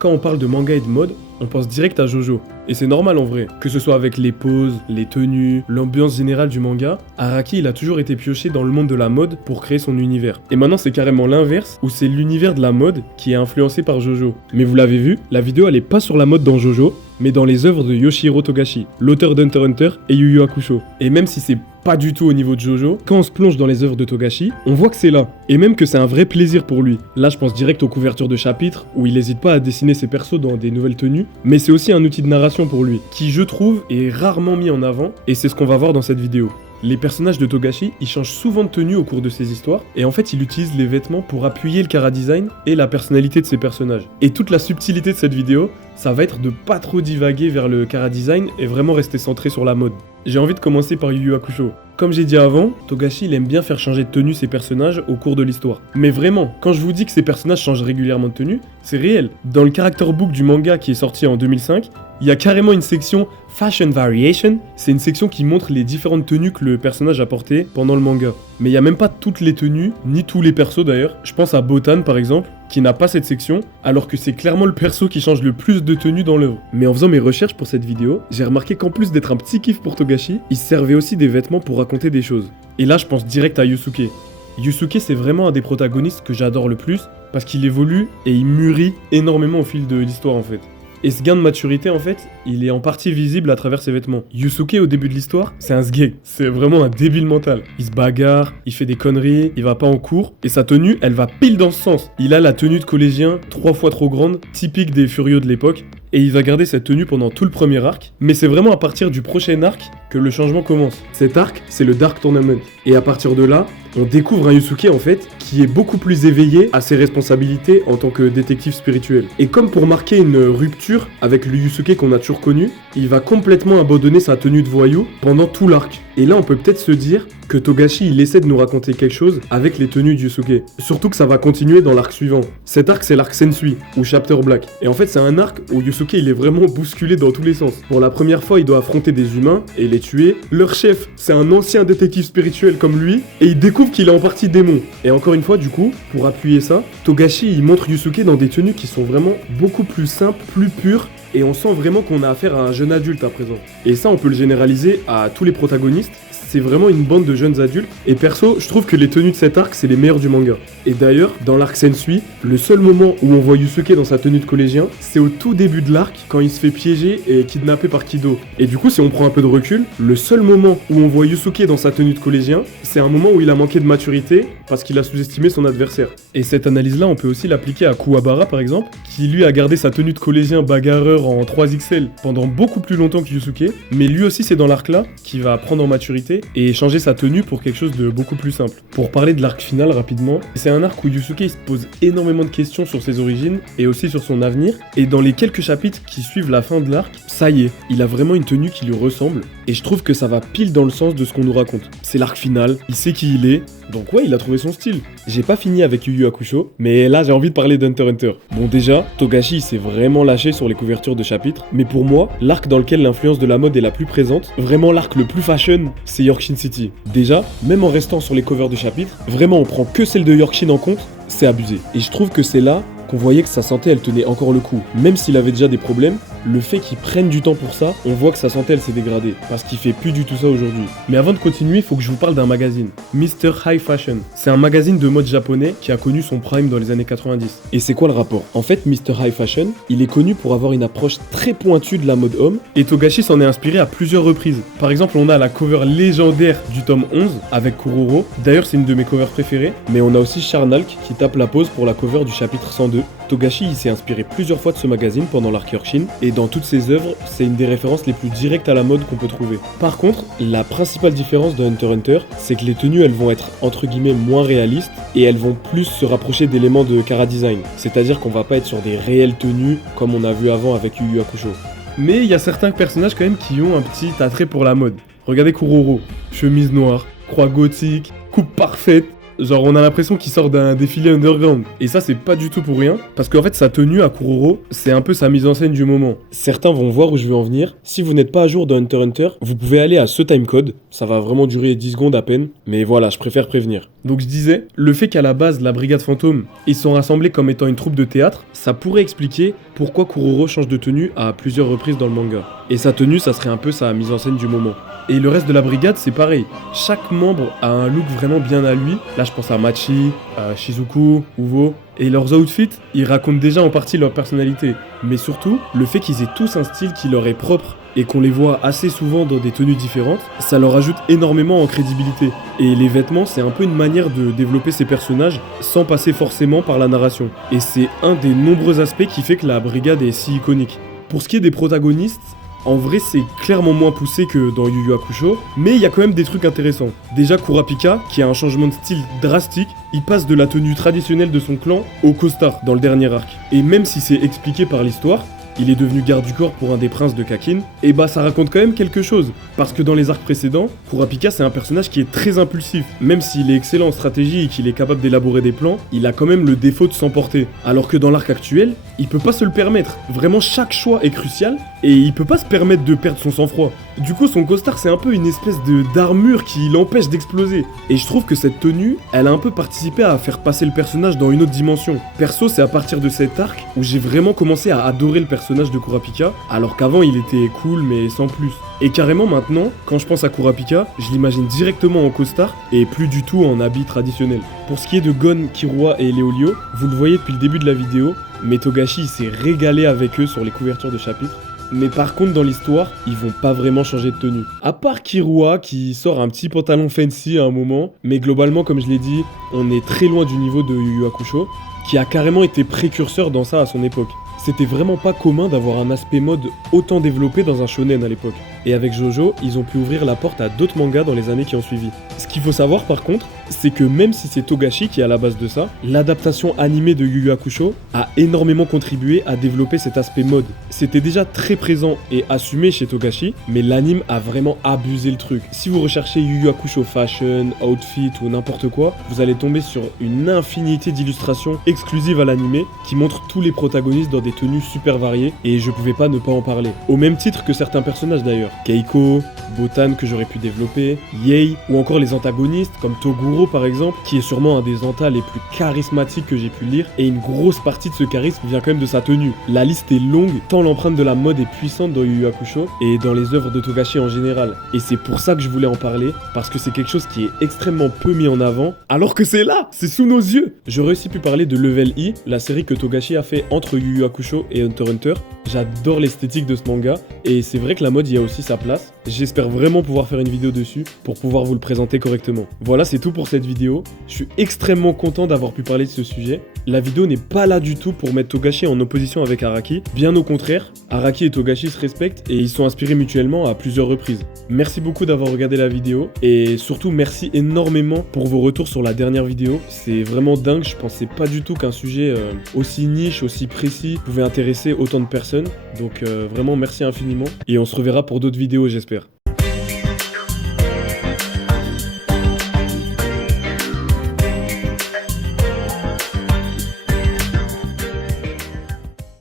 quand on parle de manga et de mode, on pense direct à Jojo. Et c'est normal en vrai, que ce soit avec les poses, les tenues, l'ambiance générale du manga, Araki il a toujours été pioché dans le monde de la mode pour créer son univers. Et maintenant c'est carrément l'inverse, où c'est l'univers de la mode qui est influencé par Jojo. Mais vous l'avez vu, la vidéo elle est pas sur la mode dans Jojo, mais dans les œuvres de Yoshihiro Togashi, l'auteur d'Hunter x Hunter et Yu Yu Hakusho. Et même si c'est pas du tout au niveau de Jojo, quand on se plonge dans les œuvres de Togashi, on voit que c'est là. Et même que c'est un vrai plaisir pour lui. Là je pense direct aux couvertures de chapitres, où il hésite pas à dessiner ses persos dans des nouvelles tenues, mais c'est aussi un outil de narration pour lui, qui je trouve est rarement mis en avant, et c'est ce qu'on va voir dans cette vidéo. Les personnages de Togashi, ils changent souvent de tenue au cours de ses histoires, et en fait il utilise les vêtements pour appuyer le chara-design et la personnalité de ses personnages. Et toute la subtilité de cette vidéo, ça va être de pas trop divaguer vers le chara-design et vraiment rester centré sur la mode. J'ai envie de commencer par Yu Yu Hakusho. Comme j'ai dit avant, Togashi il aime bien faire changer de tenue ses personnages au cours de l'histoire. Mais vraiment, quand je vous dis que ses personnages changent régulièrement de tenue, c'est réel. Dans le character book du manga qui est sorti en 2005, il y a carrément une section Fashion Variation, c'est une section qui montre les différentes tenues que le personnage a portées pendant le manga. Mais il n'y a même pas toutes les tenues, ni tous les persos d'ailleurs. Je pense à Botan par exemple, qui n'a pas cette section, alors que c'est clairement le perso qui change le plus de tenues dans l'œuvre. Mais en faisant mes recherches pour cette vidéo, j'ai remarqué qu'en plus d'être un petit kiff pour Togashi, il se servait aussi des vêtements pour raconter des choses. Et là je pense direct à Yusuke. Yusuke c'est vraiment un des protagonistes que j'adore le plus, parce qu'il évolue et il mûrit énormément au fil de l'histoire en fait. Et ce gain de maturité, en fait, il est en partie visible à travers ses vêtements. Yusuke, au début de l'histoire, c'est un sgeg. C'est vraiment un débile mental. Il se bagarre, il fait des conneries, il va pas en cours, et sa tenue, elle va pile dans ce sens. Il a la tenue de collégien 3 fois trop grande, typique des furieux de l'époque, et il va garder cette tenue pendant tout le premier arc, mais c'est vraiment à partir du prochain arc que le changement commence. Cet arc, c'est le Dark Tournament. Et à partir de là, on découvre un Yusuke en fait, qui est beaucoup plus éveillé à ses responsabilités en tant que détective spirituel. Et comme pour marquer une rupture avec le Yusuke qu'on a toujours connu, il va complètement abandonner sa tenue de voyou pendant tout l'arc. Et là on peut peut-être se dire que Togashi il essaie de nous raconter quelque chose avec les tenues de Yusuke. Surtout que ça va continuer dans l'arc suivant. Cet arc c'est l'arc Sensui, ou Chapter Black. Et en fait c'est un arc où Yusuke il est vraiment bousculé dans tous les sens. Pour la première fois il doit affronter des humains et les tuer. Leur chef c'est un ancien détective spirituel comme lui, et il découvre qu'il est en partie démon. Et encore une fois du coup, pour appuyer ça, Togashi il montre Yusuke dans des tenues qui sont vraiment beaucoup plus simples, plus pures, et on sent vraiment qu'on a affaire à un jeune adulte à présent. Et ça on peut le généraliser à tous les protagonistes. C'est vraiment une bande de jeunes adultes, et perso, je trouve que les tenues de cet arc, c'est les meilleures du manga. Et d'ailleurs, dans l'arc Sensui, le seul moment où on voit Yusuke dans sa tenue de collégien, c'est au tout début de l'arc, quand il se fait piéger et kidnapper par Kido. Et du coup, si on prend un peu de recul, le seul moment où on voit Yusuke dans sa tenue de collégien, c'est un moment où il a manqué de maturité, parce qu'il a sous-estimé son adversaire. Et cette analyse-là, on peut aussi l'appliquer à Kuwabara par exemple, qui lui a gardé sa tenue de collégien bagarreur en 3XL pendant beaucoup plus longtemps que Yusuke, mais lui aussi c'est dans l'arc-là qu'il va prendre en maturité et changer sa tenue pour quelque chose de beaucoup plus simple. Pour parler de l'arc final rapidement, c'est un arc où Yusuke il se pose énormément de questions sur ses origines et aussi sur son avenir, et dans les quelques chapitres qui suivent la fin de l'arc, ça y est, il a vraiment une tenue qui lui ressemble, et je trouve que ça va pile dans le sens de ce qu'on nous raconte. C'est l'arc final, il sait qui il est, donc ouais, il a trouvé son style. J'ai pas fini avec Yu Yu Hakusho, mais là j'ai envie de parler d'Hunter x Hunter. Bon déjà, Togashi il s'est vraiment lâché sur les couvertures de chapitres, mais pour moi, l'arc dans lequel l'influence de la mode est la plus présente, vraiment l'arc le plus fashion, c'est Yorkshin City. Déjà, même en restant sur les covers de chapitres, vraiment on prend que celle de Yorkshin en compte, c'est abusé. Et je trouve que c'est là qu'on voyait que sa santé elle tenait encore le coup. Même s'il avait déjà des problèmes, le fait qu'il prenne du temps pour ça, on voit que sa santé elle s'est dégradée, parce qu'il fait plus du tout ça aujourd'hui. Mais avant de continuer, il faut que je vous parle d'un magazine, Mr. High Fashion. C'est un magazine de mode japonais qui a connu son prime dans les années 90. Et c'est quoi le rapport? En fait, Mr. High Fashion, il est connu pour avoir une approche très pointue de la mode homme, et Togashi s'en est inspiré à plusieurs reprises. Par exemple, on a la cover légendaire du tome 11 avec Kuroro. D'ailleurs, c'est une de mes covers préférées, mais on a aussi Charnalk qui tape la pose pour la cover du chapitre 102. Togashi il s'est inspiré plusieurs fois de ce magazine pendant l'arc Yorkshin, et dans toutes ses œuvres, c'est une des références les plus directes à la mode qu'on peut trouver. Par contre, la principale différence de Hunter x Hunter, c'est que les tenues elles vont être entre guillemets moins réalistes, et elles vont plus se rapprocher d'éléments de chara-design. C'est-à-dire qu'on va pas être sur des réelles tenues comme on a vu avant avec Yu Yu Hakusho. Mais il y a certains personnages quand même qui ont un petit attrait pour la mode. Regardez Kuroro, chemise noire, croix gothique, coupe parfaite. genre on a l'impression qu'il sort d'un défilé underground. Et ça c'est pas du tout pour rien, parce qu'en fait sa tenue à Kuroro, c'est un peu sa mise en scène du moment. Certains vont voir où je veux en venir. Si vous n'êtes pas à jour dans Hunter x Hunter, vous pouvez aller à ce timecode, ça va vraiment durer 10 secondes à peine, mais voilà, je préfère prévenir. Donc je disais, le fait qu'à la base la brigade fantôme, ils sont rassemblés comme étant une troupe de théâtre, ça pourrait expliquer pourquoi Kuroro change de tenue à plusieurs reprises dans le manga. Et sa tenue, ça serait un peu sa mise en scène du moment. Et le reste de la brigade, c'est pareil. Chaque membre a un look vraiment bien à lui. Là, je pense à Machi, à Shizuku, Uvo. Et leurs outfits, ils racontent déjà en partie leur personnalité. Mais surtout, le fait qu'ils aient tous un style qui leur est propre et qu'on les voit assez souvent dans des tenues différentes, ça leur ajoute énormément en crédibilité. Et les vêtements, c'est un peu une manière de développer ces personnages sans passer forcément par la narration. Et c'est un des nombreux aspects qui fait que la brigade est si iconique. Pour ce qui est des protagonistes, en vrai, c'est clairement moins poussé que dans Yu Yu Hakusho, mais il y a quand même des trucs intéressants. Déjà, Kurapika, qui a un changement de style drastique, il passe de la tenue traditionnelle de son clan au costard dans le dernier arc. Et même si c'est expliqué par l'histoire, il est devenu garde du corps pour un des princes de Kakin, et bah ça raconte quand même quelque chose. Parce que dans les arcs précédents, Kurapika c'est un personnage qui est très impulsif. Même s'il est excellent en stratégie et qu'il est capable d'élaborer des plans, il a quand même le défaut de s'emporter. Alors que dans l'arc actuel, il peut pas se le permettre. Vraiment chaque choix est crucial, et il peut pas se permettre de perdre son sang-froid. Du coup son costard c'est un peu une espèce d'armure qui l'empêche d'exploser. Et je trouve que cette tenue, elle a un peu participé à faire passer le personnage dans une autre dimension. Perso c'est à partir de cet arc où j'ai vraiment commencé à adorer le personnage de Kurapika, alors qu'avant il était cool mais sans plus. Et carrément maintenant, quand je pense à Kurapika, je l'imagine directement en costard et plus du tout en habit traditionnel. Pour ce qui est de Gon, Killua et Léolio, vous le voyez depuis le début de la vidéo, mais Togashi s'est régalé avec eux sur les couvertures de chapitres. Mais par contre dans l'histoire, ils vont pas vraiment changer de tenue. À part Killua qui sort un petit pantalon fancy à un moment, mais globalement comme je l'ai dit, on est très loin du niveau de Yu Yu Hakusho, qui a carrément été précurseur dans ça à son époque. C'était vraiment pas commun d'avoir un aspect mode autant développé dans un shonen à l'époque. Et avec Jojo, ils ont pu ouvrir la porte à d'autres mangas dans les années qui ont suivi. Ce qu'il faut savoir par contre, c'est que même si c'est Togashi qui est à la base de ça, l'adaptation animée de Yu Yu Hakusho a énormément contribué à développer cet aspect mode. C'était déjà très présent et assumé chez Togashi, mais l'anime a vraiment abusé le truc. Si vous recherchez Yu Yu Hakusho fashion, outfit ou n'importe quoi, vous allez tomber sur une infinité d'illustrations exclusives à l'anime qui montrent tous les protagonistes dans des tenues super variées et je pouvais pas ne pas en parler. Au même titre que certains personnages d'ailleurs. Keiko, Botan que j'aurais pu développer, Yei ou encore les antagonistes comme Toguro par exemple, qui est sûrement un des antas les plus charismatiques que j'ai pu lire et une grosse partie de ce charisme vient quand même de sa tenue. La liste est longue tant l'empreinte de la mode est puissante dans Yu Yu Hakusho et dans les œuvres de Togashi en général. Et c'est pour ça que je voulais en parler parce que c'est quelque chose qui est extrêmement peu mis en avant alors que c'est là, c'est sous nos yeux. J'aurais aussi pu parler de Level E, la série que Togashi a fait entre Yu Yu Hakusho et Hunter x Hunter. J'adore l'esthétique de ce manga et c'est vrai que la mode y a aussi sa place. J'espère vraiment pouvoir faire une vidéo dessus pour pouvoir vous le présenter correctement. Voilà, c'est tout pour cette vidéo. Je suis extrêmement content d'avoir pu parler de ce sujet. La vidéo n'est pas là du tout pour mettre Togashi en opposition avec Araki. Bien au contraire, Araki et Togashi se respectent et ils sont inspirés mutuellement à plusieurs reprises. Merci beaucoup d'avoir regardé la vidéo et surtout merci énormément pour vos retours sur la dernière vidéo. C'est vraiment dingue, je pensais pas du tout qu'un sujet aussi niche, aussi précis pouvait intéresser autant de personnes. Donc vraiment merci infiniment et on se reverra pour d'autres vidéos j'espère.